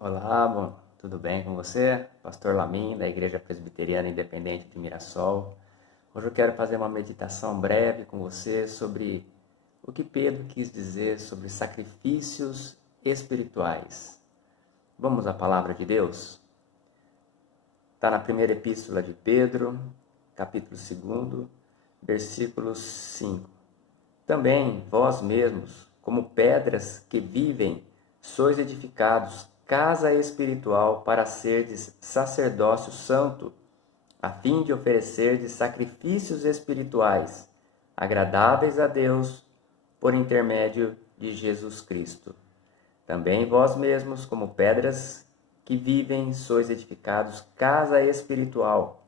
Olá, tudo bem com você? Pastor Lamin, da Igreja Presbiteriana Independente de Mirassol. Hoje eu quero fazer uma meditação breve com você sobre o que Pedro quis dizer sobre sacrifícios espirituais. Vamos à palavra de Deus? Está na primeira epístola de Pedro, capítulo 2, versículo 5. Também vós mesmos, como pedras que vivem, sois edificados casa espiritual para serdes sacerdócio santo, a fim de oferecerdes sacrifícios espirituais, agradáveis a Deus, por intermédio de Jesus Cristo. Também vós mesmos, como pedras que vivem, sois edificados casa espiritual,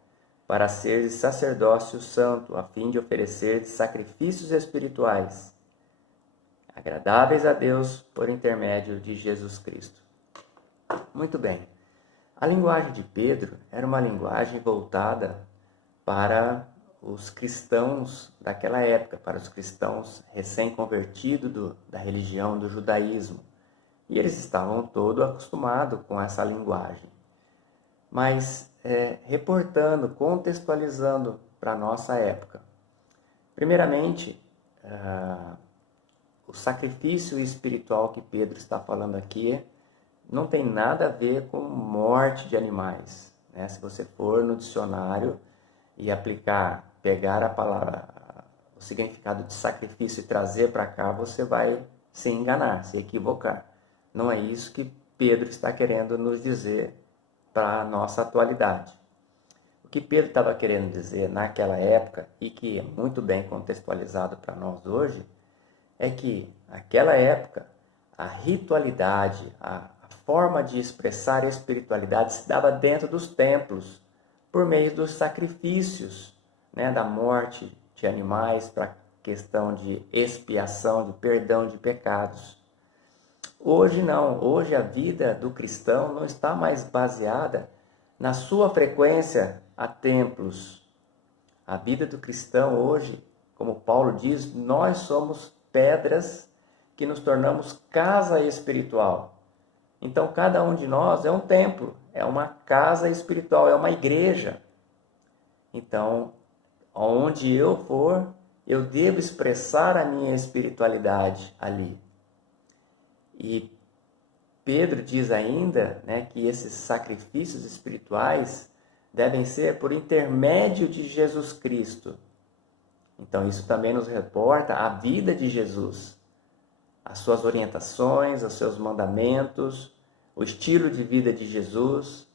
para serdes sacerdócio santo, a fim de oferecerdes sacrifícios espirituais, agradáveis a Deus, por intermédio de Jesus Cristo. Muito bem. A linguagem de Pedro era uma linguagem voltada para os cristãos daquela época, para os cristãos recém-convertidos da religião do judaísmo. E eles estavam todos acostumados com essa linguagem. Mas reportando, contextualizando para a nossa época. Primeiramente, o sacrifício espiritual que Pedro está falando aqui não tem nada a ver com morte de animais, né? Se você for no dicionário e pegar a palavra, o significado de sacrifício e trazer para cá, você vai se enganar, se equivocar. Não é isso que Pedro está querendo nos dizer para a nossa atualidade. O que Pedro estava querendo dizer naquela época, e que é muito bem contextualizado para nós hoje, é que naquela época a ritualidade, a forma de expressar a espiritualidade se dava dentro dos templos, por meio dos sacrifícios, né, da morte de animais para questão de expiação, de perdão de pecados. Hoje não, hoje a vida do cristão não está mais baseada na sua frequência a templos. A vida do cristão hoje, como Paulo diz, nós somos pedras que nos tornamos casa espiritual. Então cada um de nós é um templo, é uma casa espiritual, é uma igreja. Então, onde eu for, eu devo expressar a minha espiritualidade ali. E Pedro diz ainda, né, que esses sacrifícios espirituais devem ser por intermédio de Jesus Cristo. Então isso também nos reporta a vida de Jesus, as suas orientações, os seus mandamentos, o estilo de vida de Jesus.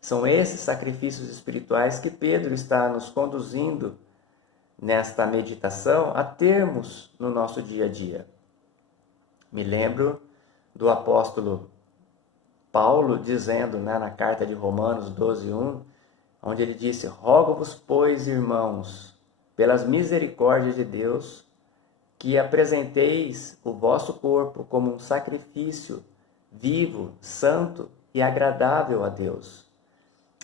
São esses sacrifícios espirituais que Pedro está nos conduzindo nesta meditação a termos no nosso dia a dia. Me lembro do apóstolo Paulo dizendo, né, na carta de Romanos 12:1, onde ele disse: rogo-vos, pois, irmãos, pelas misericórdias de Deus, que apresenteis o vosso corpo como um sacrifício vivo, santo e agradável a Deus.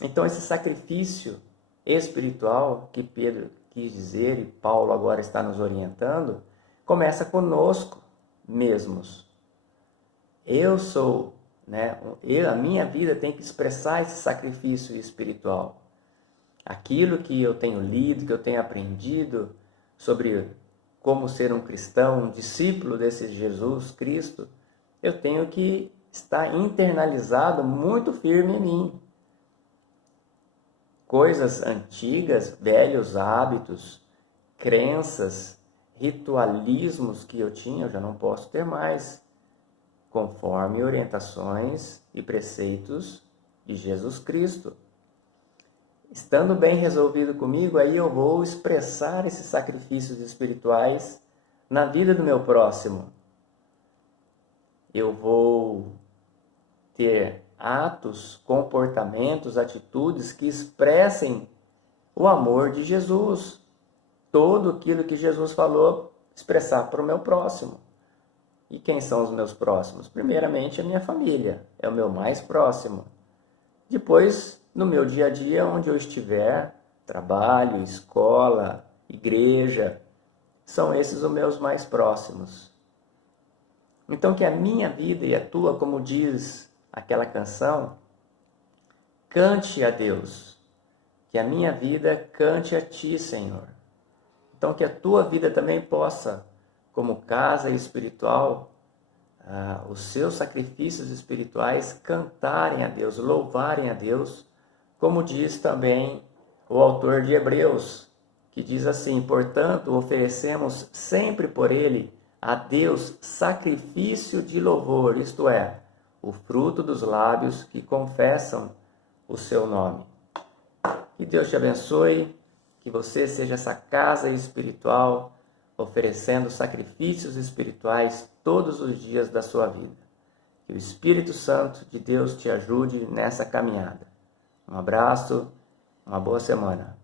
Então esse sacrifício espiritual que Pedro quis dizer, e Paulo agora está nos orientando, começa conosco mesmos. Eu sou, né, a minha vida tem que expressar esse sacrifício espiritual. Aquilo que eu tenho lido, que eu tenho aprendido sobre como ser um cristão, um discípulo desse Jesus Cristo, eu tenho que estar internalizado muito firme em mim. Coisas antigas, velhos hábitos, crenças, ritualismos que eu tinha, eu já não posso ter mais, conforme orientações e preceitos de Jesus Cristo. Estando bem resolvido comigo, aí eu vou expressar esses sacrifícios espirituais na vida do meu próximo. Eu vou ter atos, comportamentos, atitudes que expressem o amor de Jesus. Tudo aquilo que Jesus falou, expressar para o meu próximo. E quem são os meus próximos? Primeiramente, a minha família, é o meu mais próximo. Depois, no meu dia a dia, onde eu estiver, trabalho, escola, igreja, são esses os meus mais próximos. Então que a minha vida e a tua, como diz aquela canção, cante a Deus, que a minha vida cante a Ti, Senhor. Então que a Tua vida também possa, como casa espiritual, os seus sacrifícios espirituais cantarem a Deus, louvarem a Deus, como diz também o autor de Hebreus, que diz assim: portanto, oferecemos sempre por ele a Deus sacrifício de louvor, isto é, o fruto dos lábios que confessam o seu nome. Que Deus te abençoe, que você seja essa casa espiritual, oferecendo sacrifícios espirituais todos os dias da sua vida. Que o Espírito Santo de Deus te ajude nessa caminhada. Um abraço, uma boa semana.